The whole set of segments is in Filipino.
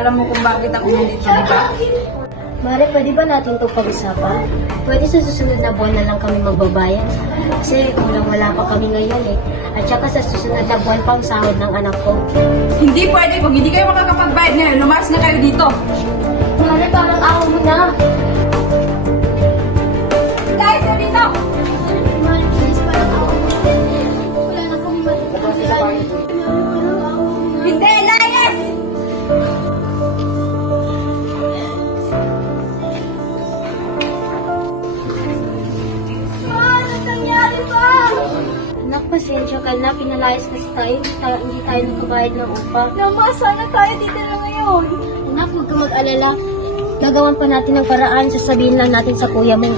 alam mo kung bakit ako nandito, di ba? Mare, pwede ba natin itong pag-usapan? Pwede sa susunod na buwan na lang kami magbabayad. Kasi wala pa kami ngayon eh. At saka sa susunod na buwan pang sahod ng anak ko. Hindi pwede. Kung hindi kayo makakapagbayad ngayon, lumas na kayo dito. Mare, parang ako mo na. Guys, na dito! Mare, please, parang ako mo. Wala na kami matutulungan. Mare, parang ako mo na. Hindi, layas! Anak, pasensya ka na. Pinalayas kasi tayo. Hindi tayo nagbabayad ng upa. Nama, sana tayo dito na ngayon. Anak, huwag ka mag-alala. Gagawan pa natin ng paraan. Sasabihin lang natin sa kuya mo.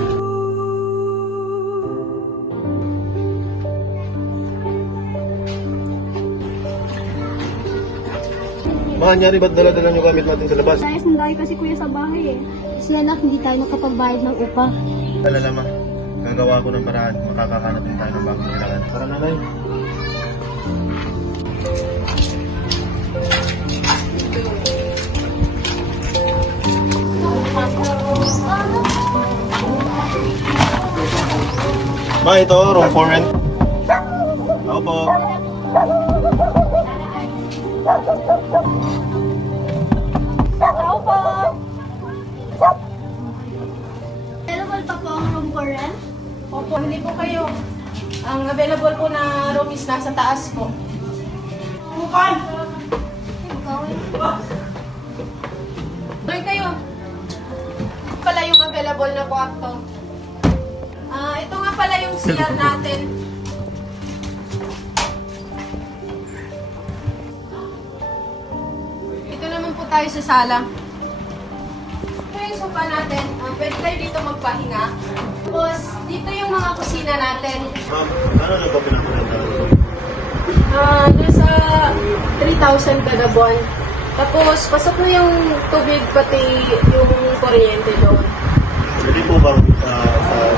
Mahanyari, ba't dala-dala nyo gamit natin sa labas? Layas na tayo kasi kuya sa bahay eh. Kasi anak, hindi tayo nakapagbayad ng upa. Alala ma, gagawa ko ng paraan. Makakahanap din tayo ng bagong kailangan. Tara nanay. Ma, ito, room for rent. Ako po. Tao po! Available pa po ang room for rent? Opo, hindi po kayo. Ang available po na room is nasa taas po. Bukan! Doon kayo. Pala yung available na kwarto. Ito nga pala yung CR natin. Ito naman po tayo sa sala. Ito yung sofa natin. Pwede tayo dito magpahinga. Tapos, dito yung mga kusina natin. Ma'am, ano na ba pinapunta? Nasa 3,000 kada buwan. Tapos, pasok na yung tubig pati yung kuryente doon. Pwede po bang sa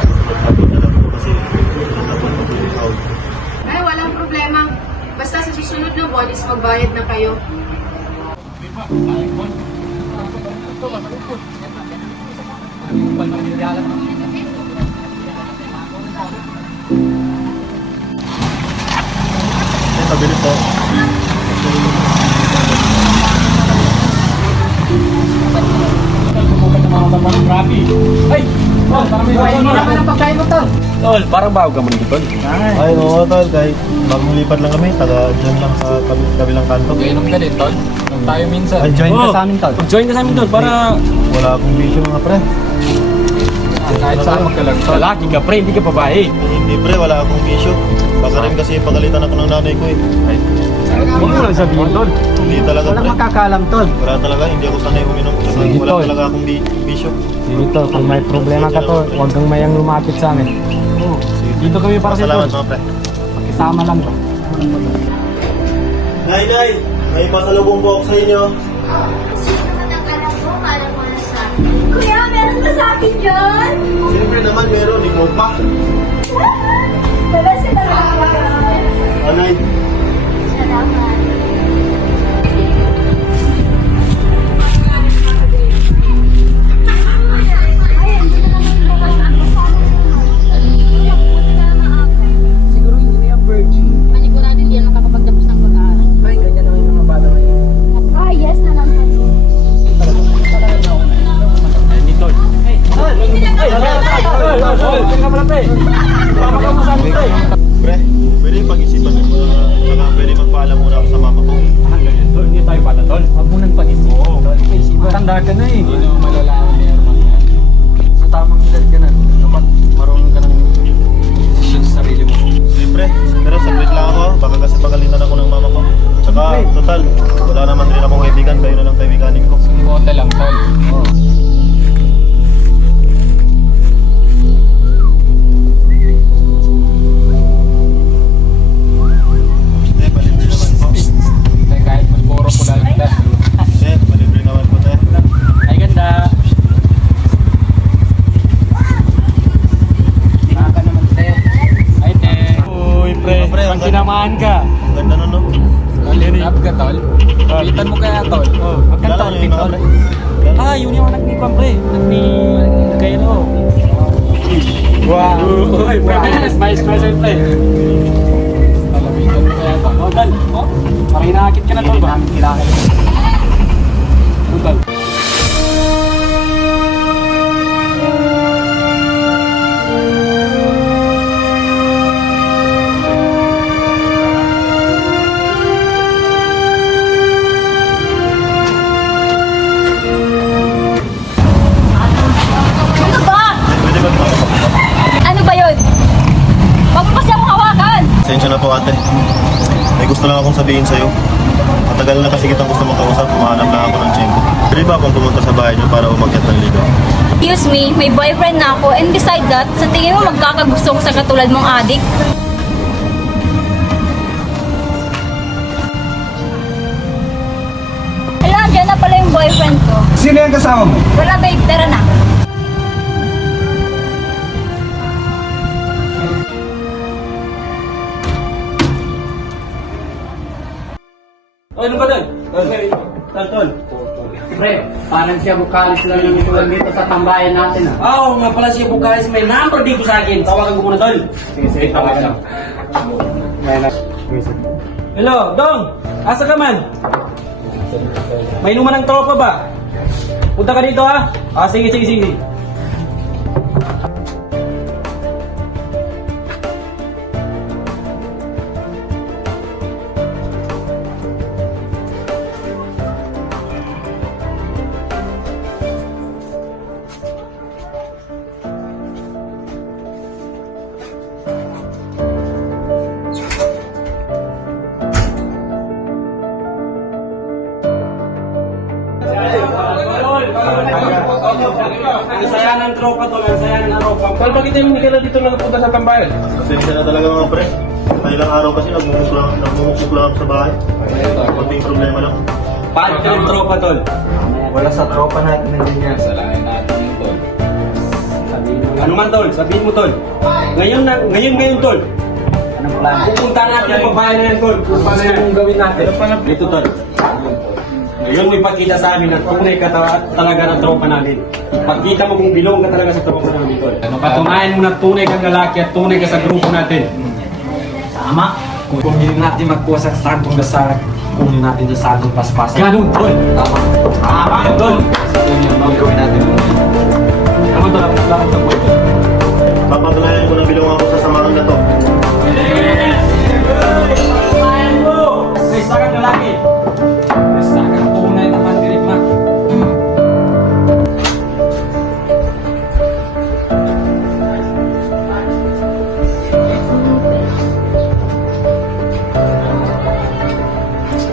susunod na po na lang po kasi susunod na po na po yung sahod. Ay, walang problema. Basta sa susunod na buwan is magbayad na kayo. Ay, pabili po. Tol, parang bago ka mo dito, Tol. Ay, oo, tol. Kahit bagong lipat lang kami, taga dyan lang sa kabilang kanto. Inom ka din, Tol. Inom tayo minsan. Ay, join ka sa amin, Tol. Mag-join ka sa amin, Tol, para Wala akong bisyo mga pre. kahit saan magkalag. Lalaki ka, pre, hindi ka babae. Hindi pre, wala akong bisyo. Baka rin kasi pagalitan ako ng nanay ko eh. Huwag mo lang sabihin, Tol. Hindi talaga Walang pre. makakaalam, Tol. Wala talaga, hindi ako sanay uminom. Saka Sige, wala tol. talaga akong bisyo. Sige, Tol. Kung may problema ka, Tol, huwag kang mayang lumapit sa amin. Oo. Dito kami para sa Salamat Tol. mga pre. Pakisama lang, Tol. Nay, may pasalubong po ako sa inyo. Sino naman ang anak mo? Kala mo na sa akin. Kuya, meron ka sa akin dyan? Siyempre naman meron, ikaw pa. Wala si talaga. Anay, Salamat. Siguro hindi na yung virgin. Manigurado hindi yan makakapagtapos ng pag-aaral. Ay, ganyan naman yung mga bata ngayon. Ah, yes na lang po. Hindi, Tol. pre, pwede pag-isipan mo na saka pwede magpaalam muna ako sa mama ko. Hindi tayo pala, Tol. Huwag mo nang pag-isip. Tanda ka na eh. Hindi naman malalaman ni Herman yan. Sa tamang edad ka na. Dapat marunong ka ng decision sa sarili mo. Siyempre, pero saglit lang ako. Baka kasi pagalitan ako ng mama ko. Tsaka, total, wala naman rin akong kaibigan. Kayo na lang kaibiganin ko. Konti lang, Tol. Eh, palibre naman po. Tay, kahit mas puro pula lang kita. Eh, palibre naman po tayo. Ay, ganda. Naka naman, te. Ay, te. Uy, pre. Pre, ang Pag tinamaan ka. Ang ganda nun, no? Aliri Grab ka, tol. Pitan mo kaya, tol. Magkano tol? Pitol. Ah, yun yung anak ni Kwambre. Anak ni Kairo. Wow. Uy, smile play. Palapitan mo kaya, tol. Oh, tol. Oh, parang hinahakit ka na, tol. Baka kilakit. Oh, tol. Ano ba? Pwede ba tumakbo? Ano ba yun? Huwag mo kasi akong hawakan! Pasensya na po ate. May gusto lang akong sabihin sa'yo. Matagal na kasi kitang gusto makausap, kumahanap lang ako ng tiyempo. Pwede ba akong pumunta sa bahay niyo para umakyat ng ligaw? Excuse me, may boyfriend na ako and beside that, sa tingin mo magkakagusto ko sa katulad mong adik? Hala, dyan na pala yung boyfriend ko. Sino yung kasama mo? Wala babe, tara na. Oh, ano ba doon? Tol. Pre, parang siya bukalis lang yung itulan dito sa tambayan natin Oo, nga pala siya bukalis. May number dito sa akin. Tawagan ko muna, tol. Sige, tawag lang. Hello, Dong! Asa ka man? May inuman ng tropa ba? Punta ka dito, ha? Ah, sige. Ang saya ng tropa, tol. Ang saya ng tropa. Tol, bakit hindi ka na dito nakapunta sa tambayan? Pasensya na talaga mga pre. Ilang araw kasi nagmumukok lang ako sa bahay. Kunting problema lang. Paano ka ng tropa, tol? Wala sa tropa natin na ganyan. Salahin natin yung tol. Ano man, tol? Sabihin mo, tol. Ngayon, tol. Anong plan? Pupunta natin ang pagbahay na yan, tol. Kung paano yung gawin natin. Dito, tol. Ngayon may pagkita sa amin na tunay ka talaga ng tropa namin. Pagkita mo kung bilong ka talaga sa tropa namin, tol. Patunayan mo na tunay kang lalaki at tunay ka sa grupo natin. Tama. Kung hindi natin magkuha sa santong dasal, kunin natin sa santong paspas. Ganun, tol. Tama. Tol. Ang gawin natin. Tama, tol. Salamat sa buhay, tol. Papatunayan ko na bilong ako sa samahan na to. Isa kang lalaki. Isa kang tunay na mandirigma.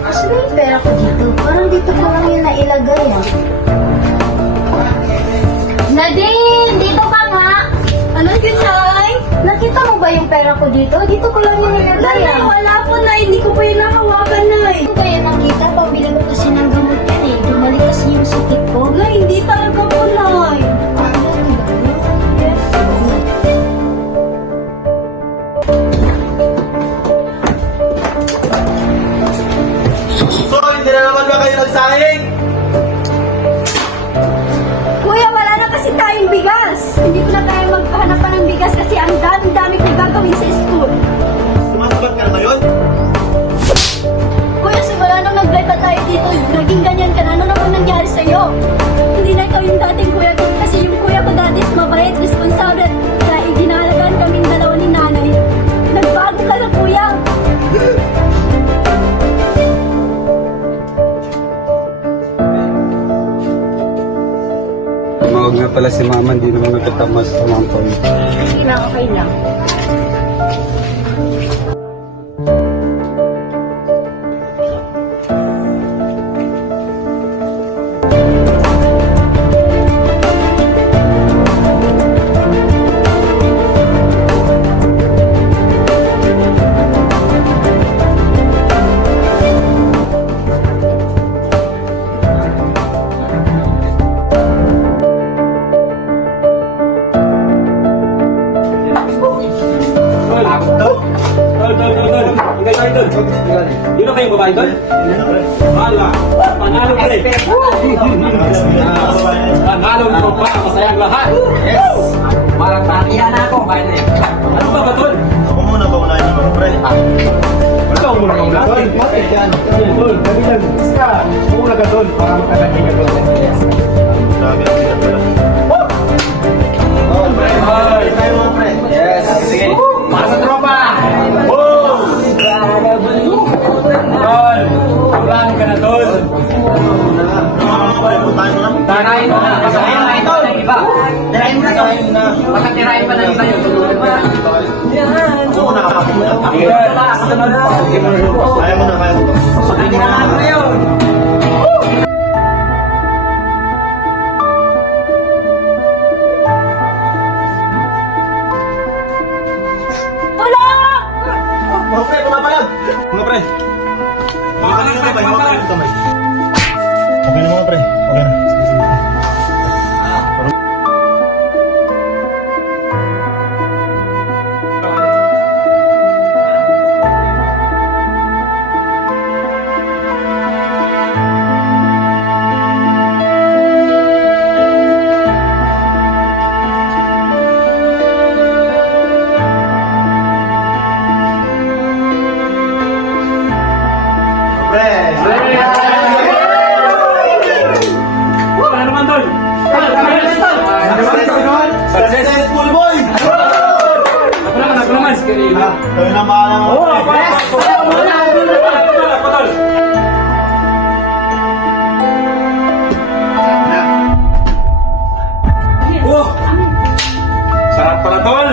Asan na yung pera ko dito? Parang dito ko lang yun nailagay ah. Nadine, dito ka nga. Ano yun, Nay? Nakita mo ba yung pera ko dito? Dito ko lang yun nilagay ah. Wala po na, hindi ko pa yung nakawakan na eh. Ano kaya nakita? Pabili ko kasi ng gamot yan eh. Bumalik kasi yung sakit ko. Nay, hindi talaga po, Nay. So, hindi na naman ba kayo nagsahing? Kuya, wala na kasi tayong bigas. Hindi ko na kaya maghanap pa ng bigas kasi ang dami ko gagawin sa school. Sumasabat ka na ngayon? Kuya, simula nung nag-live tayo dito, naging ganyan ka na. Ano naman nangyari sa'yo? Hindi na ikaw yung dating kuya ko. Kasi yung kuya ko dati is mabait, responsable. Dahil ginalagaan kaming dalawa ni nanay. Nagbago ka na, kuya. Tumawag nga pala si Mama, hindi naman nagkatamas sa mga phone. Sige lang, okay lang. ba, idol? Wala. Panalo pre. Panalo mo pa. Masayang lahat. Yes. Parang tatiya na ako. Ano ba ba, tol? Ako muna, paunahin naman, pre. Ikaw muna kang lahat. Matik yan. Tol, kami lang. Basta, muna ka tol, para magkatagi ka tol. Grabe, ang bigat pala. Tayo mga pre. Yes. Sige. Para sa tropa. Boom! Tol, kaplano ka na, tol. Puntahan mo na. Tirahin mo na. Tirahin pa ng iba. Tirahin mo na. Baka tirahin pa ng iba yun. Ako muna, ako muna. Kaya mo na, kaya mo na. Mga pre, pumapalag! Mga pre! Pumapalag! Okay na mga pre, okay na. Ano naman, tol? Successful boy! Ako naman. Kami na maalam mga pre. Sarap pala, tol!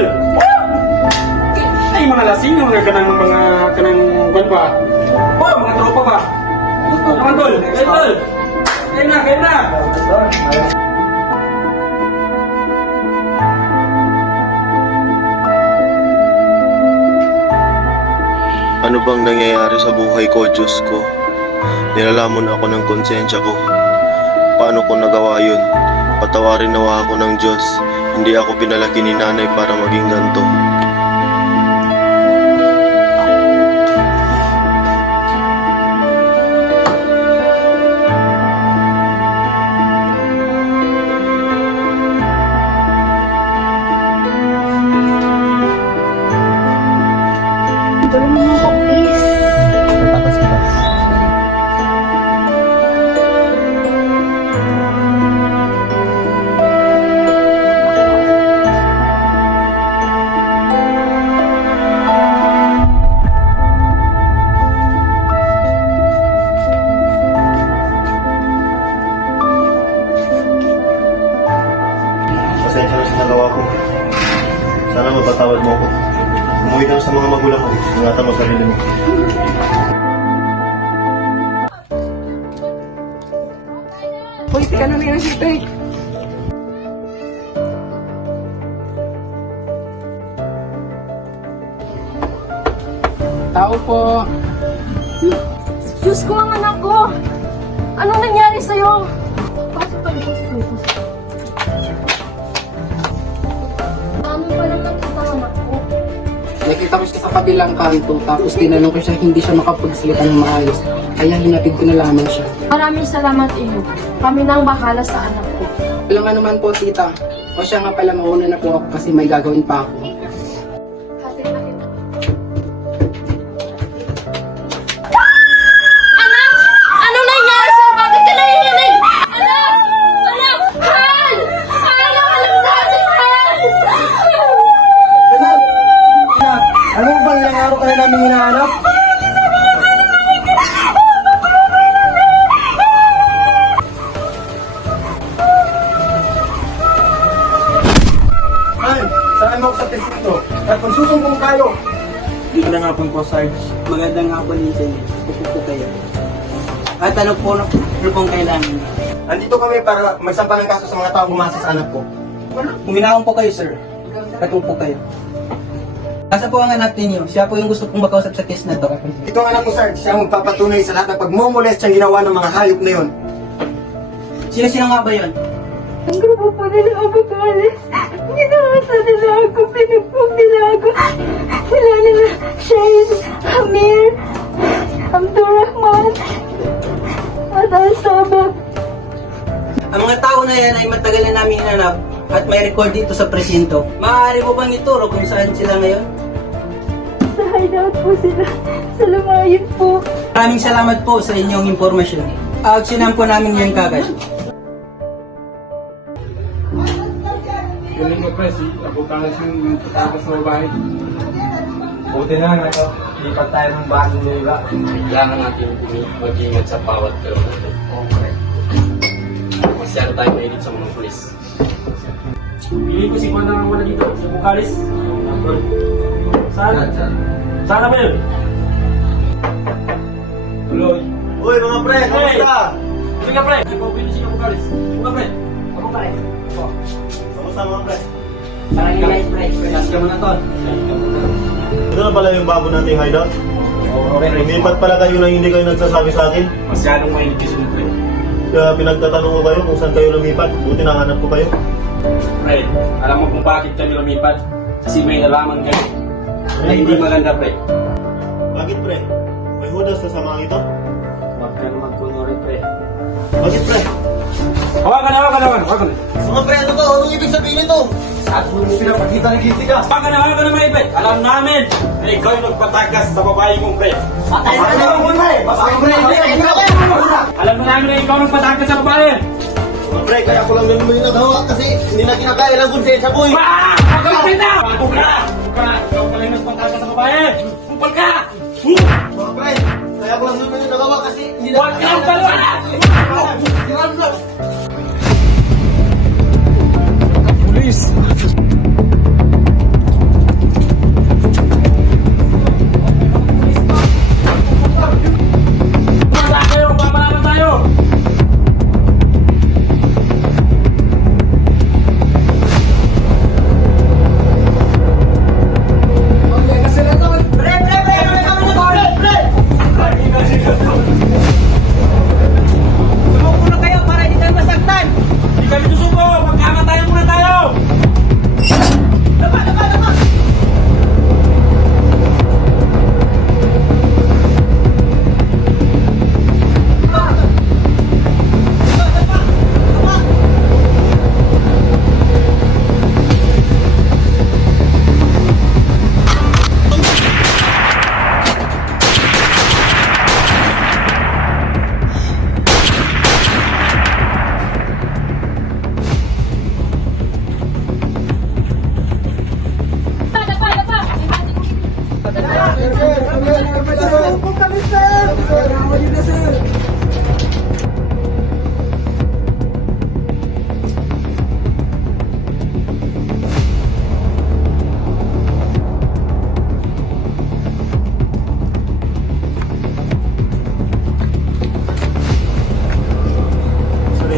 Ay, mga lasing, mga kanang kwan ba? Oh, mga tropa ba? Naman, tol! Ay, tol! Kaya na! Ano bang nangyayari sa buhay ko, Diyos ko? Nilalamon ako ng konsensya ko. Paano ko nagawa yun? Patawarin nawa ako ng Diyos. Hindi ako pinalaki ni nanay para maging ganito. Tulungan mo ako, please. Tatas kita. Pasensya na sa nagawa ko. Sana mapatawad mo ako. Umuwi ka na sa mga magulang ko. Ingatan mo sarili mo. Uy, tika na may nasito eh. Tao po. Diyos ko ang anak ko! Anong nangyari sa'yo? Pasok ka, pasok. Ano pa lang nakita ang anak ko? Nakita ko siya sa kabilang kanto, tapos tinanong ko siya, hindi siya makapagsalita ng maayos. Kaya hinatid ko na lamang siya. Maraming salamat iyo. Kami na ang bahala sa anak ko. Walang ano man po, tita. O siya nga pala, mauna na po ako kasi may gagawin pa ako. Anak! Anong nangyari sa'yo? Bakit ka nahihinig? Anak! Anak! Han! Han! Alam natin, Han! Ano ba ilang araw kayo namin hinahanap? Ay, saan mo ako sa testigo? At kung susumbong tayo. Magandang hapon po, Sarge. Magandang hapon, Ethan. Pupo po kayo. At ano pong kailangan? Andito kami para magsampa ng kaso sa mga taong gumasa sa anak ko. Huminahon po kayo, sir. Katupo kayo. Asa po ang anak ninyo? Siya po yung gusto pong makausap sa case na to. Ito ang anak ko, Sarge. Siya ang magpapatunay sa lahat ng pagmumulest siyang ginawa ng mga hayop na yun. Sino nga ba yun? Ang grupo po nila ako kalis. Ginawasa nila ako, pinagpog nila ako. Sila nila, Shane, Amir, Abdurrahman. at may record dito sa presinto. Maaari mo bang ituro kung saan sila ngayon? Sa hideout po sila. Sa lumayan po. Maraming salamat po sa inyong impormasyon. Aksyonan po namin yan kagad. Kunin mo, pre, si Abukalas yung patakas sa babae. Buti na, lipat tayo ng bagong lugar. Kailangan natin mag-ingat sa bawat kilometro. Okay. Masyado tayo mainit sa mga pulis. Pili ko si Juan na wala dito, si Bukalis. Saan? Saan ba yun? Tuloy. Uy, mga pre, kamusta? Sige ka, pre. Pili si Bukalis. Sige ka, pre. Ako pare. Kamusta mga pre? Parang yung life break. Kasi ka muna tol. Ito na pala yung bago nating hideout. Okay, Lumipat pala kayo na hindi kayo nagsasabi sa akin. masyadong mainit kasi yung pre. Kaya pinagtatanong ko kayo kung saan kayo lumipat. Buti nahanap ko kayo. Pre, alam mo kung bakit kami lumipat? Kasi may nalaman kami na hindi maganda, pre. Bakit pre? May hudas sa samaang ito? Huwag ka naman kunwari, pre. Bakit pre? Hawakan. Mga pre, ano ba? Anong ibig sabihin ito? At mo pinapakita ni Kitty ka. Hawakan naman, pre. Alam namin na ikaw yung nagpatakas sa babae mong, pre. Patay na naman mo pre. Patay mo pre. Alam na namin na ikaw ang nagpatakas sa babae. Mga pre, kaya ko lang din mo yung nagawa kasi hindi na kinakaya ng konsensya ko eh. Huwag ka magpita! Huwag ka! Ikaw pala yung nagpatakas sa babae. Kumpal ka! Mga pre, kaya ko lang din mo yung nagawa kasi hindi na Huwag kang balwala! Police! Pamalaman tayo! Sumuko na kayo para hindi tayo masaktan. Hindi kami susuko! Magkamatayan muna tayo!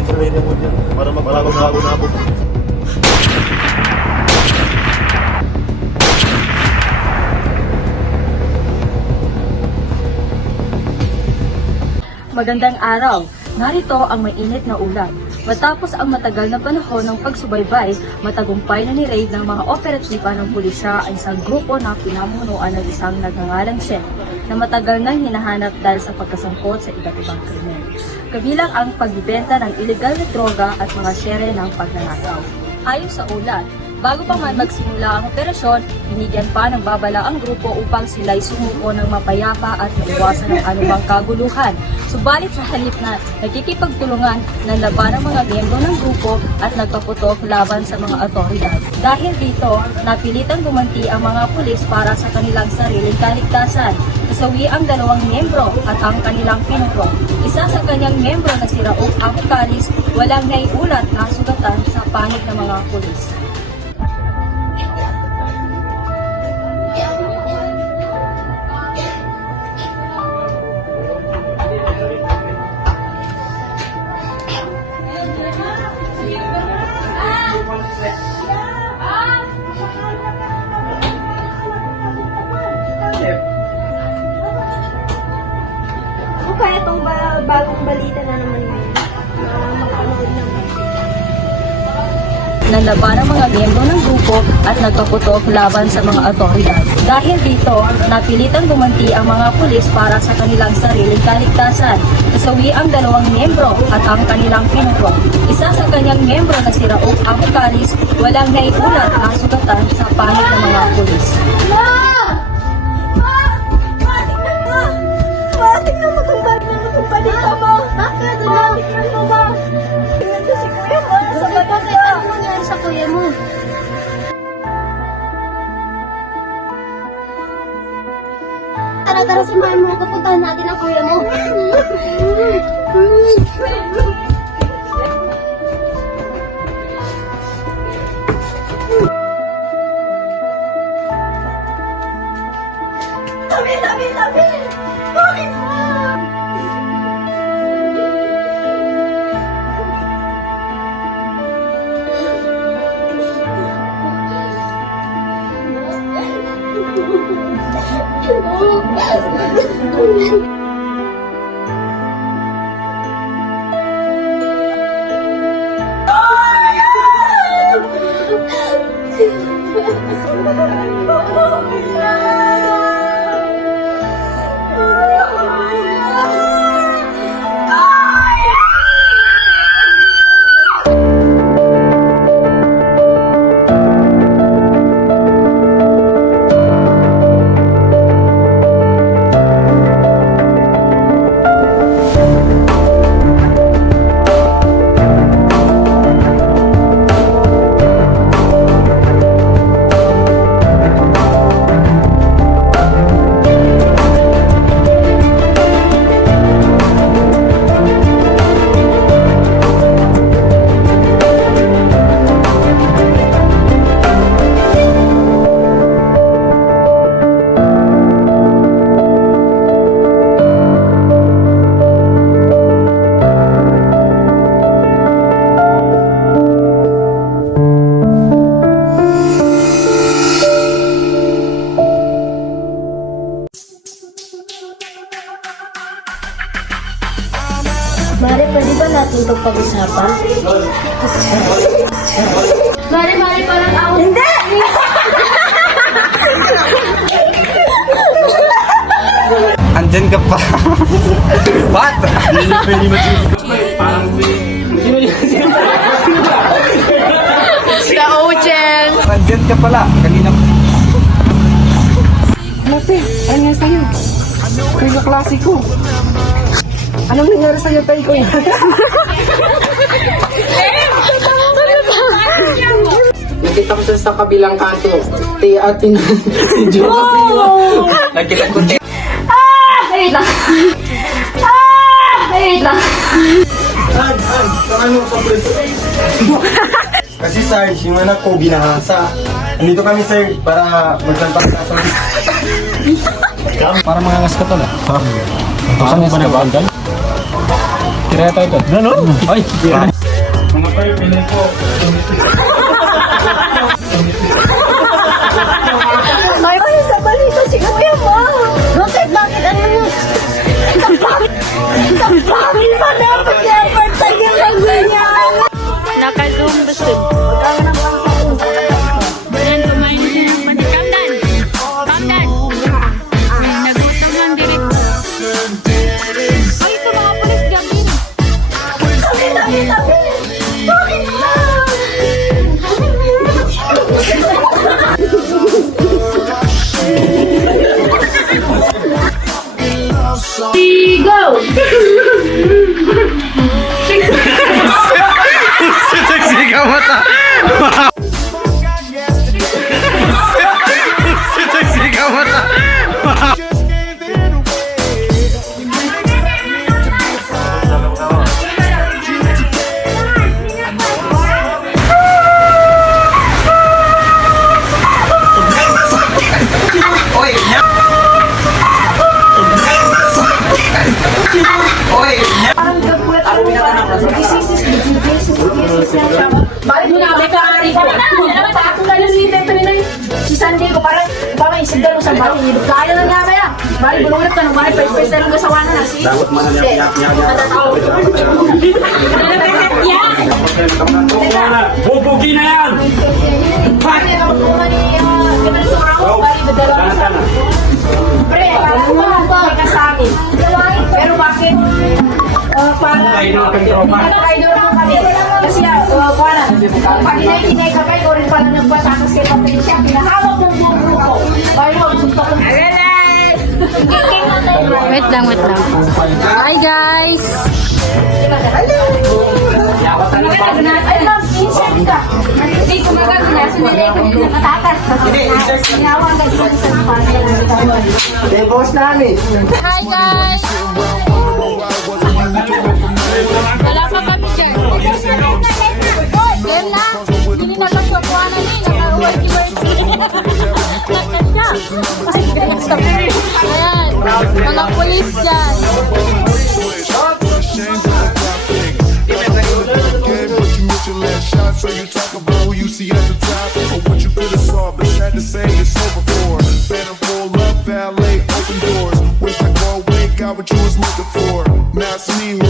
Sarili mo dyan para magbago na ako. Magandang araw. Narito ang mainit na ulan. Matapos ang matagal na panahon ng pagsubaybay, matagumpay na ni-raid ng mga operatiba ng pulisya ang isang grupo na pinamunuan ng isang nagngangalang chef na matagal nang hinahanap dahil sa pagkasangkot sa iba't ibang krimen. Kabilang ang pagbibenta ng iligal na droga at mga syere ng pagnanakaw. Ayon sa ulat, bago pa man magsimula ang operasyon, binigyan pa ng babala ang grupo upang sila'y sumuko ng mapayapa at maiwasan ng anumang kaguluhan. Subalit sa halip na nagkikipagtulungan ng laban ng mga miyembro ng grupo at nagpaputok laban sa mga otoridad. Dahil dito, napilitang gumanti ang mga pulis para sa kanilang sariling kaligtasan. Nasawi ang 2 miyembro at ang kanilang pinuno. Isa sa kanyang miyembro na si Raouf Abukalis, walang naiulat na sugatan sa panig ng mga pulis. Ano kaya itong bagong balita na naman ngayon? Na mapanood naman. nanlaban ang mga miyembro ng grupo at nagpaputok laban sa mga otoridad. Dahil dito, napilitang gumanti ang mga pulis para sa kanilang sariling kaligtasan. Nasawi ang 2 miyembro at ang kanilang pinuno. Isa sa kanyang miyembro na si Raoul Abucalis, walang naiulat ang sugatan sa panig ng mga pulis. Tingnan mo kung bakit na kung balita mo. Bakit? Tingnan mo ba? Tingnan ko si kuya mo. Nasa baba kaya ano nangyari sa kuya mo? Tara, simahan mo. Pupuntahan natin ang kuya mo. Tabi! Bakit mo? Mare, pwede ba natin itong pag-usapan? Mari, parang ako. Hindi! Andyan ka pa. What? Sa Ochen! Andyan ka pala. Kanina pa. Ate, ano nga sa'yo? Kayo klase ko. Anong nangyari sa'yo, tayo ko yan? Nakita ko siya sa kabilang kanto. Atin si Joe. Nakita ko Wait lang. Wait lang. Kasi Sarge, yung anak ko binahasa. Nandito kami sir para magsalpak sa Para mangangas ka tol. Saan ba nag-bandal? Tira tayo tol. Ganon? Ay! mga pwede po. Ay, sa balita si kuya mo. Bakit? Ano mo? Tapangin pa na pag-effort sa iyo ng ganyan. Naka-zoom basud. Then kumain siya ng pansit. Calm down. Nagutang lang direct. Ay, ito mga pulis gabi. Tabi! Bakit mo? Go! Sigaw mata. Sigaw mata. Bakit mo na may kaari ko? Ako ka lang si Tito Ninoy. Si Sandy ko parang Sindan mo sa bahay. Kaya na nga kaya. Bali, bulungan ka ng bahay. Pa-space na lang gasawa na. Dapat man ang Bubugi na yan! Pre, parang mo pa kasabi. Pero bakit? Para idol mo kami. Kasi para pag hinay-hinay ka kayo, rin pala nagbasakas kay Patricia. Pinahawak ng buong grupo. Ayaw, suntok ko. Wait lang. Hi guys! Ay, ma'am, insert ka. Hindi ko magaganasan nila yung nakatatas. Hinawag ka dito sa pangalaman. Eh, boss namin. Hi guys! Wala pa kami dyan. Game na! Hindi na lang kapuha na ni. Nakaruwag si Bertie. Nakasya. Ayan. Mga pulis dyan. So you talk about who you see at the top or what you could have saw, but sad to say it's over for. Phantom pull up, valet, open doors. Wish I go away, got what you was looking for. Now it's me who